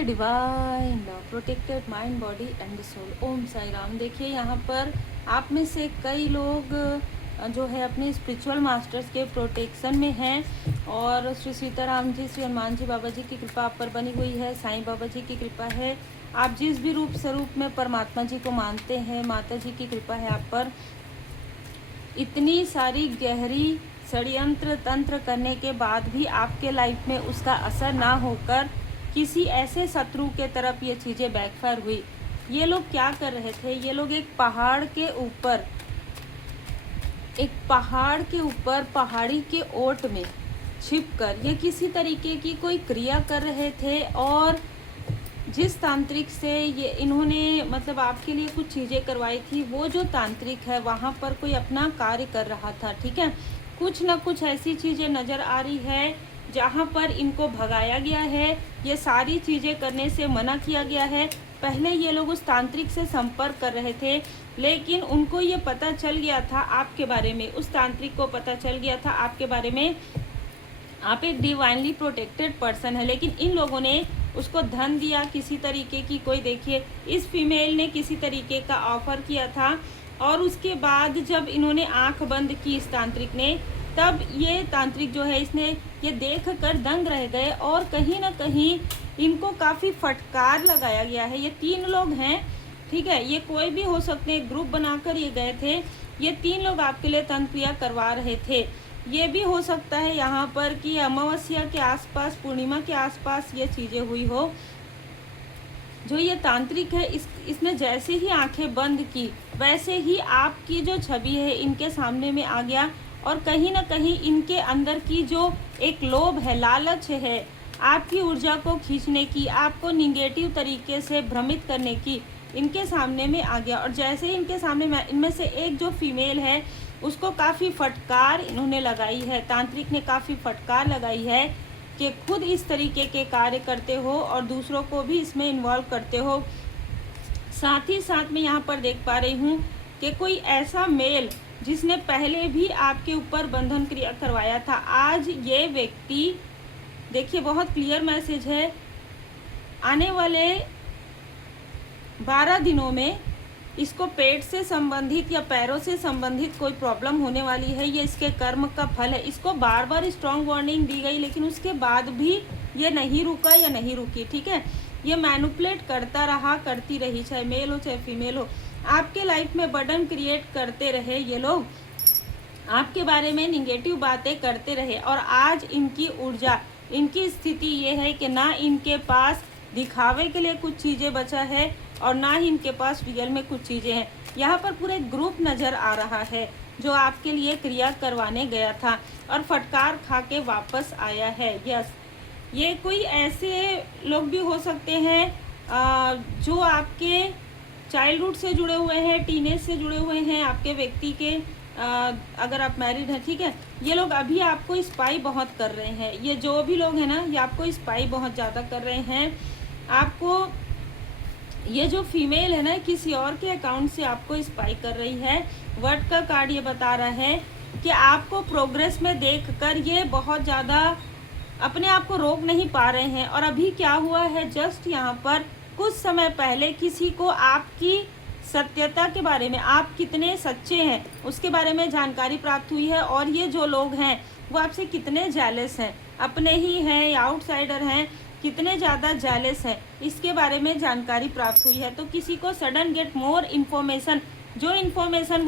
The divine love protected mind body and soul. Om Sai Ram. देखिए यहाँ पर आप में से कई लोग जो है अपने स्पिरिचुअल मास्टर्स के प्रोटेक्शन में हैं और श्री सीताराम जी, श्री हनुमान जी बाबा जी की कृपा आप पर बनी हुई है, साईं बाबा जी की कृपा है। आप जिस भी रूप स्वरूप में परमात्मा जी को मानते हैं, माता जी की कृपा है आप पर। इतनी सारी गहरी षड्यंत्र तंत्र करने के बाद भी आपके लाइफ में उसका असर ना होकर किसी ऐसे शत्रु के तरफ ये चीज़ें बैकफायर हुई। ये लोग क्या कर रहे थे? ये लोग एक पहाड़ के ऊपर पहाड़ी के ओट में छिपकर ये किसी तरीके की कोई क्रिया कर रहे थे और जिस तांत्रिक से ये इन्होंने मतलब आपके लिए कुछ चीज़ें करवाई थी, वो जो तांत्रिक है वहाँ पर कोई अपना कार्य कर रहा था। ठीक है, कुछ ना कुछ ऐसी चीज़ें नज़र आ रही है जहाँ पर इनको भगाया गया है, ये सारी चीज़ें करने से मना किया गया है। पहले ये लोग उस तांत्रिक से संपर्क कर रहे थे, लेकिन उनको ये पता चल गया था आपके बारे में, उस तांत्रिक को पता चल गया था आपके बारे में, आप एक डिवाइनली प्रोटेक्टेड पर्सन है। लेकिन इन लोगों ने उसको धन दिया किसी तरीके की, कोई देखिए इस फीमेल ने किसी तरीके का ऑफर किया था और उसके बाद जब इन्होंने आंख बंद की इस तांत्रिक ने, तब ये तांत्रिक जो है इसने ये देख कर दंग रह गए और कहीं ना कहीं इनको काफ़ी फटकार लगाया गया है। ये 3 लोग हैं, ठीक है, ये कोई भी हो सकते हैं, ग्रुप बनाकर ये गए थे। ये 3 लोग आपके लिए तंत्र क्रिया करवा रहे थे। ये भी हो सकता है यहाँ पर कि अमावस्या के आसपास, पूर्णिमा के आसपास ये चीज़ें हुई हो। जो ये तांत्रिक है इसने जैसे ही आंखें बंद की, वैसे ही आपकी जो छवि है इनके सामने में आ गया और कहीं ना कहीं इनके अंदर की जो एक लोभ है, लालच है आपकी ऊर्जा को खींचने की, आपको निगेटिव तरीके से भ्रमित करने की, इनके सामने में आ गया। और जैसे ही इनके सामने में, इनमें से एक जो फीमेल है उसको काफ़ी फटकार इन्होंने लगाई है, तांत्रिक ने काफ़ी फटकार लगाई है कि खुद इस तरीके के कार्य करते हो और दूसरों को भी इसमें इन्वॉल्व करते हो। साथ ही साथ मैं यहाँ पर देख पा रही हूँ कि कोई ऐसा मेल जिसने पहले भी आपके ऊपर बंधन क्रिया करवाया था, आज ये व्यक्ति, देखिए बहुत क्लियर मैसेज है, आने वाले 12 दिनों में इसको पेट से संबंधित या पैरों से संबंधित कोई प्रॉब्लम होने वाली है। ये इसके कर्म का फल है। इसको बार बार स्ट्रॉन्ग वार्निंग दी गई, लेकिन उसके बाद भी ये नहीं रुका या नहीं रुकी। ठीक है, ये मैनिपुलेट करता रहा, करती रही, चाहे मेल हो चाहे फीमेल हो, आपके लाइफ में बर्डन क्रिएट करते रहे। ये लोग आपके बारे में निगेटिव बातें करते रहे और आज इनकी ऊर्जा, इनकी स्थिति ये है कि ना इनके पास दिखावे के लिए कुछ चीज़ें बचा है और ना ही इनके पास रियल में कुछ चीज़ें हैं। यहाँ पर पूरे ग्रुप नज़र आ रहा है जो आपके लिए क्रिया करवाने गया था और फटकार खा के वापस आया है। यस, ये कोई ऐसे लोग भी हो सकते हैं जो आपके चाइल्डहुड से जुड़े हुए हैं, टीनेज से जुड़े हुए हैं, आपके व्यक्ति के, अगर आप मैरिड हैं, ठीक है, ये लोग अभी आपको स्पाई बहुत कर रहे हैं। ये जो भी लोग हैं ना, ये आपको स्पाई बहुत ज़्यादा कर रहे हैं। आपको ये जो फीमेल है ना, किसी और के अकाउंट से आपको स्पाई कर रही है। वर्ड का कार्ड ये बता रहा है कि आपको प्रोग्रेस में देखकर ये बहुत ज़्यादा अपने आप को रोक नहीं पा रहे हैं। और अभी क्या हुआ है, जस्ट यहाँ पर कुछ समय पहले किसी को आपकी सत्यता के बारे में, आप कितने सच्चे हैं उसके बारे में जानकारी प्राप्त हुई है। और ये जो लोग हैं वो आपसे कितने जेलस हैं, अपने ही हैं या आउटसाइडर हैं, कितने ज़्यादा जेलस हैं, इसके बारे में जानकारी प्राप्त हुई है। तो किसी को सडन गेट मोर इन्फॉर्मेशन, जो इन्फॉर्मेशन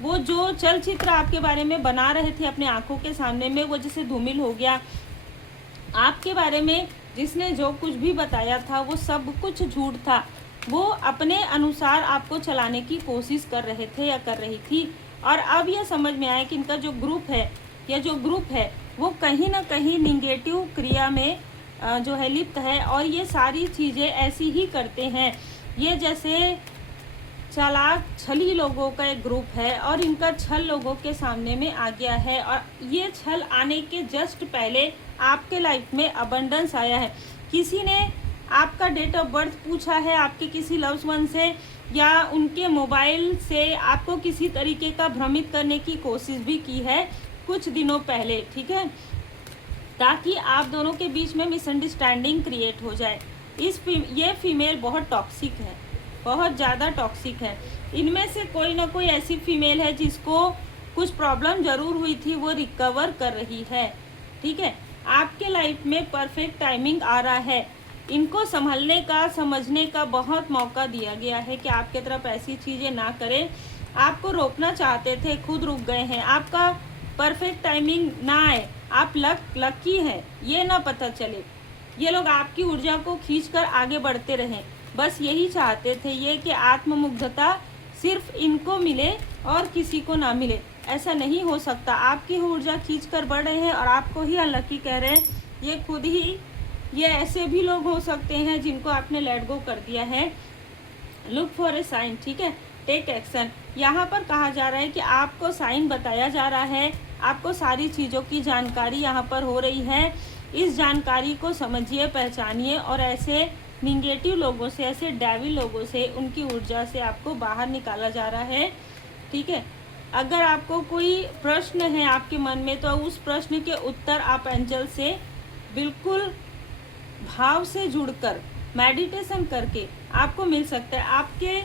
वो जो चलचित्र आपके बारे में बना रहे थे अपने आंखों के सामने में, वो जैसे धूमिल हो गया। आपके बारे में जिसने जो कुछ भी बताया था वो सब कुछ झूठ था। वो अपने अनुसार आपको चलाने की कोशिश कर रहे थे या कर रही थी। और अब यह समझ में आया कि इनका जो ग्रुप है या जो ग्रुप है वो कहीं ना कहीं निगेटिव क्रिया में जो है लिप्त है और ये सारी चीज़ें ऐसी ही करते हैं। ये जैसे चालाक छली लोगों का एक ग्रुप है और इनका छल लोगों के सामने में आ गया है। और ये छल आने के जस्ट पहले आपके लाइफ में अबंडेंस आया है। किसी ने आपका डेट ऑफ बर्थ पूछा है आपके किसी लव्ड वन से, या उनके मोबाइल से आपको किसी तरीके का भ्रमित करने की कोशिश भी की है कुछ दिनों पहले। ठीक है, ताकि आप दोनों के बीच में मिसअंडरस्टैंडिंग क्रिएट हो जाए। ये फीमेल बहुत टॉक्सिक है, बहुत ज़्यादा टॉक्सिक है। इनमें से कोई ना कोई ऐसी फीमेल है जिसको कुछ प्रॉब्लम ज़रूर हुई थी, वो रिकवर कर रही है, ठीक है। आपके लाइफ में परफेक्ट टाइमिंग आ रहा है। इनको संभलने का, समझने का बहुत मौका दिया गया है कि आपके तरफ ऐसी चीज़ें ना करें। आपको रोकना चाहते थे, खुद रुक गए हैं। आपका परफेक्ट टाइमिंग ना आए, आप लकी हैं, ये ना पता चले। ये लोग आपकी ऊर्जा को खींचकर आगे बढ़ते रहें, बस यही चाहते थे ये कि आत्ममुग्धता सिर्फ इनको मिले और किसी को ना मिले। ऐसा नहीं हो सकता। आपकी ऊर्जा खींचकर बढ़ रहे हैं और आपको ही अनलकी कह रहे हैं। ये खुद ही, ये ऐसे भी लोग हो सकते हैं जिनको आपने लेट गो कर दिया है। लुक फॉर ए साइन, ठीक है, टेक एक्शन। यहाँ पर कहा जा रहा है कि आपको साइन बताया जा रहा है, आपको सारी चीज़ों की जानकारी यहाँ पर हो रही है। इस जानकारी को समझिए, पहचानिए और ऐसे निगेटिव लोगों से, ऐसे डेविल लोगों से, उनकी ऊर्जा से आपको बाहर निकाला जा रहा है, ठीक है। अगर आपको कोई प्रश्न है आपके मन में, तो उस प्रश्न के उत्तर आप एंजल से बिल्कुल भाव से जुड़कर मेडिटेशन करके आपको मिल सकता है। आपके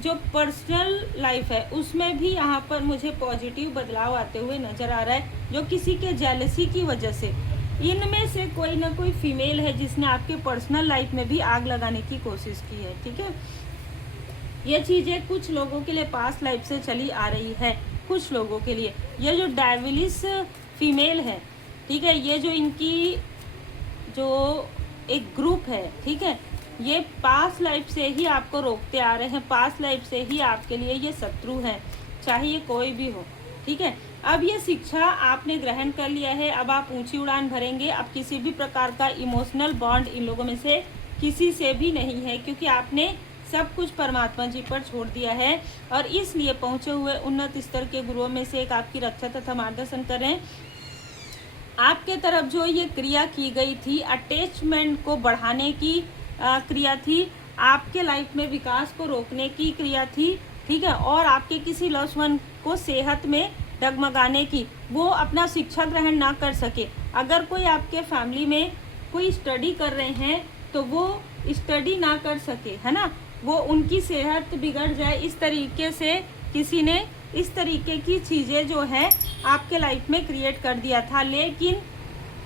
जो पर्सनल लाइफ है उसमें भी यहाँ पर मुझे पॉजिटिव बदलाव आते हुए नज़र आ रहा है, जो किसी के जेलसी की वजह से। इनमें से कोई ना कोई फीमेल है जिसने आपके पर्सनल लाइफ में भी आग लगाने की कोशिश की है, ठीक है। ये चीज़ें कुछ लोगों के लिए पास्ट लाइफ से चली आ रही है, कुछ लोगों के लिए। ये जो डेविलिश फीमेल है, ठीक है, ये जो इनकी जो एक ग्रुप है, ठीक है, ये पास्ट लाइफ से ही आपको रोकते आ रहे हैं, पास्ट लाइफ से ही आपके लिए ये शत्रु हैं, चाहे ये कोई भी हो, ठीक है। अब ये शिक्षा आपने ग्रहण कर लिया है, अब आप ऊंची उड़ान भरेंगे। अब किसी भी प्रकार का इमोशनल बॉन्ड इन लोगों में से किसी से भी नहीं है, क्योंकि आपने सब कुछ परमात्मा जी पर छोड़ दिया है। और इसलिए पहुँचे हुए उन्नत स्तर के गुरुओं में से एक आपकी रक्षा तथा मार्गदर्शन करें। आपके तरफ जो ये क्रिया की गई थी, अटैचमेंट को बढ़ाने की क्रिया थी, आपके लाइफ में विकास को रोकने की क्रिया थी, ठीक है, और आपके किसी लव्ड वन को सेहत में डगमगाने की, वो अपना शिक्षा ग्रहण ना कर सके। अगर कोई आपके फैमिली में कोई स्टडी कर रहे हैं तो वो स्टडी ना कर सके, है ना, वो उनकी सेहत बिगड़ जाए, इस तरीके से किसी ने इस तरीके की चीज़ें जो है आपके लाइफ में क्रिएट कर दिया था। लेकिन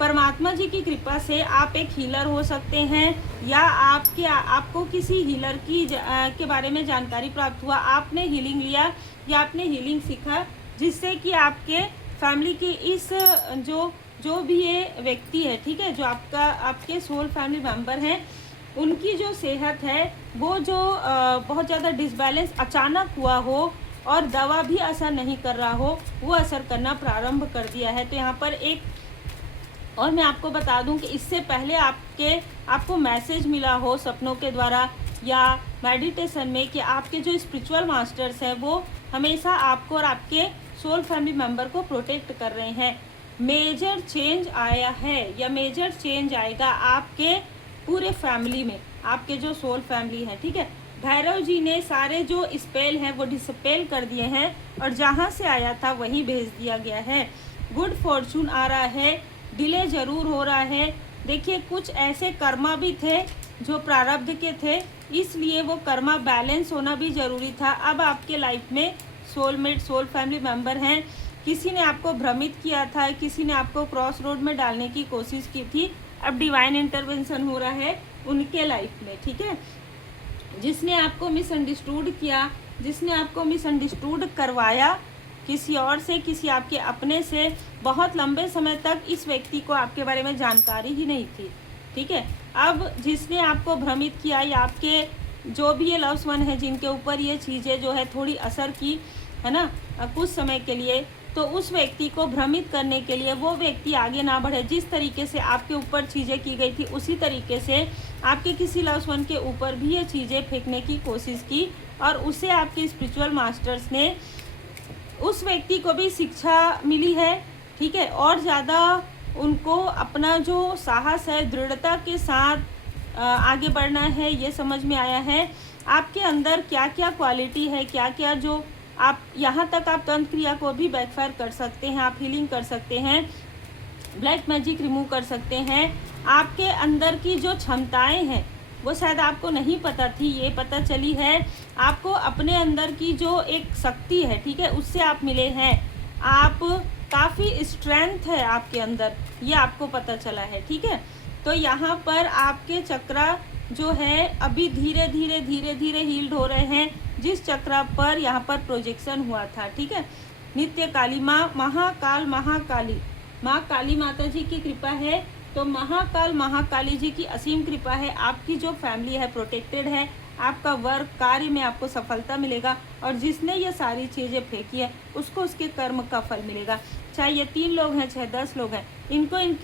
परमात्मा जी की कृपा से आप एक हीलर हो सकते हैं, या आपको किसी हीलर के बारे में जानकारी प्राप्त हुआ, आपने हीलिंग लिया या आपने हीलिंग सीखा, जिससे कि आपके फैमिली की इस जो भी ये व्यक्ति है, ठीक है, जो आपके सोल फैमिली मेम्बर हैं, उनकी जो सेहत है वो जो बहुत ज़्यादा डिसबैलेंस अचानक हुआ हो और दवा भी असर नहीं कर रहा हो, वो असर करना प्रारंभ कर दिया है। तो यहाँ पर एक और मैं आपको बता दूं कि इससे पहले आपको मैसेज मिला हो सपनों के द्वारा या मेडिटेशन में कि आपके जो स्पिरिचुअल मास्टर्स हैं वो हमेशा आपको और आपके सोल फैमिली मेम्बर को प्रोटेक्ट कर रहे हैं। मेजर चेंज आया है या मेजर चेंज आएगा आपके पूरे फैमिली में, आपके जो सोल फैमिली है, ठीक है। भैरव जी ने सारे जो स्पेल हैं वो डिस्पेल कर दिए हैं और जहाँ से आया था वहीं भेज दिया गया है। गुड फॉर्चून आ रहा है, डिले ज़रूर हो रहा है। देखिए, कुछ ऐसे कर्मा भी थे जो प्रारब्ध के थे, इसलिए वो कर्मा बैलेंस होना भी ज़रूरी था। अब आपके लाइफ में सोलमेट, सोल फैमिली मेम्बर हैं। किसी ने आपको भ्रमित किया था, किसी ने आपको क्रॉस रोड में डालने की कोशिश की थी, अब डिवाइन इंटरवेंशन हो रहा है उनके लाइफ में, ठीक है। जिसने आपको मिसअंडरस्टूड किया, जिसने आपको मिसअंडरस्टूड करवाया किसी और से, किसी आपके अपने से, बहुत लंबे समय तक इस व्यक्ति को आपके बारे में जानकारी ही नहीं थी, ठीक है। अब जिसने आपको भ्रमित किया या आपके जो भी ये लव्ड वन है जिनके ऊपर ये चीज़ें जो है थोड़ी असर की, है ना, कुछ समय के लिए, तो उस व्यक्ति को भ्रमित करने के लिए वो व्यक्ति आगे ना बढ़े। जिस तरीके से आपके ऊपर चीज़ें की गई थी उसी तरीके से आपके किसी लव्ड वन के ऊपर भी ये चीज़ें फेंकने की कोशिश की और उसे आपके स्पिरिचुअल मास्टर्स ने, उस व्यक्ति को भी शिक्षा मिली है, ठीक है। और ज़्यादा उनको अपना जो साहस है, दृढ़ता के साथ आगे बढ़ना है, ये समझ में आया है। आपके अंदर क्या क्या क्वालिटी है, क्या क्या जो आप यहाँ तक आप तंत्र क्रिया को भी बैकफायर कर सकते हैं, आप हीलिंग कर सकते हैं, ब्लैक मैजिक रिमूव कर सकते हैं। आपके अंदर की जो क्षमताएं हैं, वो शायद आपको नहीं पता थी, ये पता चली है आपको अपने अंदर की जो एक शक्ति है, ठीक है, उससे आप मिले हैं। आप काफ़ी स्ट्रेंथ है आपके अंदर, ये आपको पता चला है, ठीक है। तो यहाँ पर आपके चक्रा जो है अभी धीरे धीरे धीरे धीरे हील्ड हो रहे हैं, जिस चक्रा पर यहाँ पर प्रोजेक्शन हुआ था, ठीक है। नित्य काली माँ, महाकाल महाकाली माँ काली माता जी की कृपा है, तो महाकाल महाकाली जी की असीम कृपा है। आपकी जो फैमिली है प्रोटेक्टेड है, आपका वर्क कार्य में आपको सफलता मिलेगा, और जिसने ये सारी चीज़ें फेंकी है उसको उसके कर्म का फल मिलेगा। चाहे ये 3 लोग हैं, चाहे 10 लोग हैं,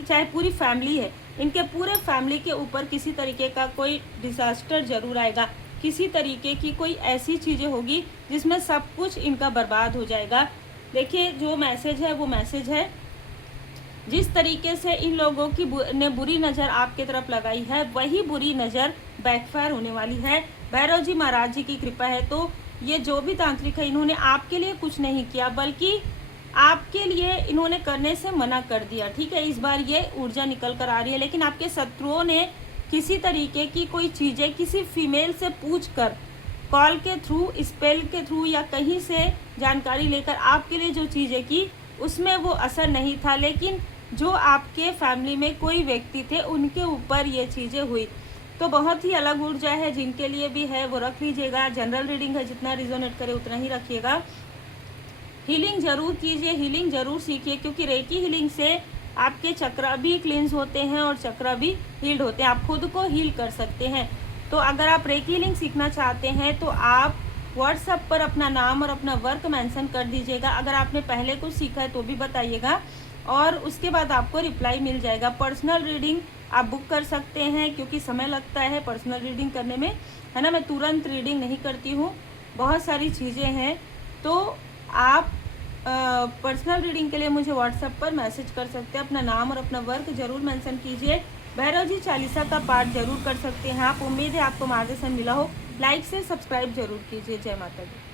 चाहे पूरी फैमिली है, इनके पूरे फैमिली के ऊपर किसी तरीके का कोई डिजास्टर जरूर आएगा, किसी तरीके की कोई ऐसी चीज़ें होगी जिसमें सब कुछ इनका बर्बाद हो जाएगा। देखिए जो मैसेज है वो मैसेज है, जिस तरीके से इन लोगों की ने बुरी नज़र आपके तरफ लगाई है, वही बुरी नज़र बैकफायर होने वाली है। भैरव जी महाराज जी की कृपा है, तो ये जो भी तांत्रिक है इन्होंने आपके लिए कुछ नहीं किया, बल्कि आपके लिए इन्होंने करने से मना कर दिया, ठीक है। इस बार ये ऊर्जा निकल कर आ रही है, लेकिन आपके शत्रुओं ने किसी तरीके की कोई चीज़ें किसी फीमेल से पूछ कर, कॉल के थ्रू, स्पेल के थ्रू या कहीं से जानकारी लेकर आपके लिए जो चीज़ें की उसमें वो असर नहीं था, लेकिन जो आपके फैमिली में कोई व्यक्ति थे उनके ऊपर ये चीज़ें हुई। तो बहुत ही अलग ऊर्जा है, जिनके लिए भी है वो रख लीजिएगा। जनरल रीडिंग है, जितना रिजोनेट करे उतना ही रखिएगा। हीलिंग जरूर कीजिए, हीलिंग जरूर सीखिए, क्योंकि रेकी हीलिंग से आपके चक्रा भी क्लींस होते हैं और चक्रा भी हील्ड होते हैं। आप खुद को हील कर सकते हैं। तो अगर आप रेकी हीलिंग सीखना चाहते हैं तो आप व्हाट्सएप पर अपना नाम और अपना वर्क मेंशन कर दीजिएगा। अगर आपने पहले कुछ सीखा है तो भी बताइएगा, और उसके बाद आपको रिप्लाई मिल जाएगा। पर्सनल रीडिंग आप बुक कर सकते हैं, क्योंकि समय लगता है पर्सनल रीडिंग करने में, है ना। मैं तुरंत रीडिंग नहीं करती हूँ, बहुत सारी चीज़ें हैं। तो आप पर्सनल रीडिंग के लिए मुझे व्हाट्सएप पर मैसेज कर सकते हैं। अपना नाम और अपना वर्क ज़रूर मेंशन कीजिए। भैरव जी चालीसा का पाठ जरूर कर सकते हैं आप। उम्मीद है आपको मार्गदर्शन मिला हो। लाइक से सब्सक्राइब जरूर कीजिए। जय माता दी।